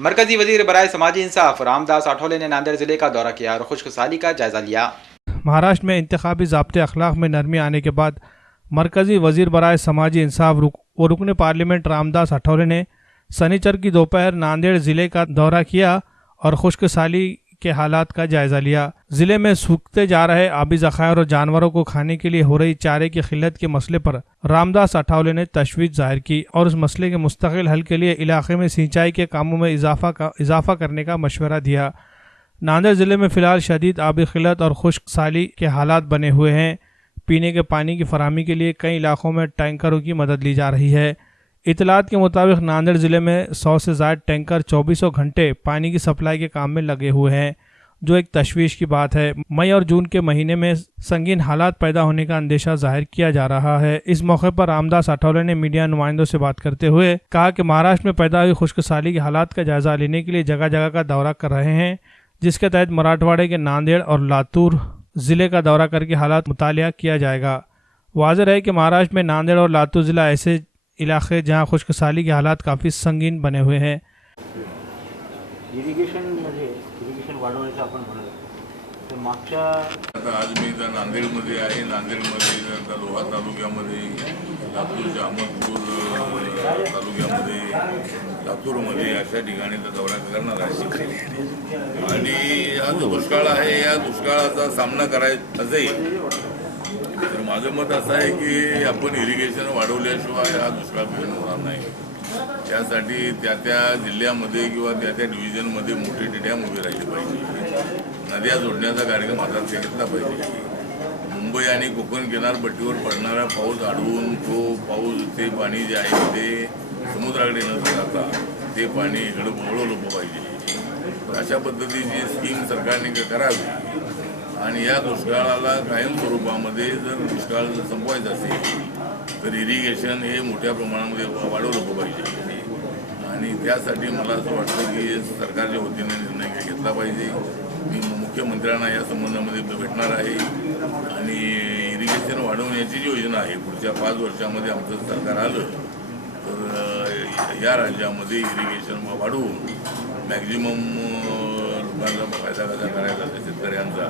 मरकजी वजीर बराए समाजी इंसाफ रामदास आठवले ने नांदेड़ जिले का दौरा किया और खुशखसाली का जायजा लिया। महाराष्ट्र में इंतखाबी ज़ाब्ते अखलाक में नरमी आने के बाद मरकज़ी वज़ीर बराए समाजी इंसाफ व रुकन पार्लियामेंट रामदास आठवले ने शनिचर की दोपहर नांदेड़ ज़िले का दौरा किया और खुशकसाली के हालात का जायज़ा लिया। ज़िले में सूखते जा रहे आबी ज़खायर और जानवरों को खाने के लिए हो रही चारे की किल्लत के मसले पर रामदास आठवले ने तशवीश जाहिर की और उस मसले के मुस्तकिल हल के लिए इलाके में सिंचाई के कामों में इजाफा करने का मशवरा दिया। नांदेड़ ज़िले में फ़िलहाल शदीद आबी किल्लत और खुश्क साली के हालात बने हुए हैं। पीने के पानी की फराहमी के लिए कई इलाकों में टैंकरों की मदद ली जा रही है। इतलात के मुताबिक नांदेड़ ज़िले में 100 से ज़ायद टैंकर 24 घंटे पानी की सप्लाई के काम में लगे हुए हैं, जो एक तशवीश की बात है। मई और जून के महीने में संगीन हालात पैदा होने का अंदेशा जाहिर किया जा रहा है। इस मौके पर रामदास आठवले ने मीडिया नुमाइंदों से बात करते हुए कहा कि महाराष्ट्र में पैदा हुई खुश्कसाली के हालात का जायजा लेने के लिए जगह जगह का दौरा कर रहे हैं, जिसके तहत मराठवाड़े के नांदेड़ और लातूर ज़िले का दौरा करके हालात मुतालिया किया जाएगा। वाज़ेह है कि महाराष्ट्र में नांदेड़ और लातूर ज़िला ऐसे इलाके जहां खुश्कसाली के हालात काफ़ी संगीन बने हुए हैं। इरिगेशन वाढवण्याचं आपण म्हणत तर मागच्या आज मी इथं नांदेडमध्ये आहे। नांदेडमध्ये आता लोहा तालुक्यामध्ये, लातूरच्या अहमदपूर तालुक्यामध्ये, लातूरमध्ये अशा ठिकाणी दौरा करणार आहे आणि हा जो दुष्काळ आहे या दुष्काळाचा सामना करायचा असेल तर माझं मत असं आहे की आपण इरिगेशन वाढवल्याशिवाय हा दुष्काळ कमी होणार नाही। त्यासाठी त्या जिल्ह्यामध्ये किंवा त्या डिव्हिजनमध्ये मोठे डॅम उभे राहिले पाहिजे। नद्या जोडण्याचा कार्यक्रम हातात घेतला पाहिजे। मुंबई आणि कोकण किनारपट्टीवर पडणारा पाऊस अडवून तो पाऊस ते पाणी जे आहे ते समुद्राकडे न जाता ते पाणी इकडे वळवलं पाहिजे। अशा पद्धतीची स्कीम सरकारने करावी आणि या दुष्काळाला कायम स्वरूपामध्ये जर दुष्काळ संपवायचा असेल तर इरिगेशन हे मोठ्या प्रमाणामध्ये वाढवलं पाहिजे आणि त्यासाठी मला असं वाटतं की सरकारच्या वतीने निर्णय घेतला पाहिजे। मी मुख्यमंत्र्यांना या संबंधामध्ये भेटणार आहे आणि इरिगेशन वाढवण्याची जी योजना आहे पुढच्या 5 वर्षामध्ये आमचं सरकार आलं तर या राज्यामध्ये इरिगेशन वाढवून मॅक्झिमम लोकांचा फायदा कसा करायचा शेतकऱ्यांचा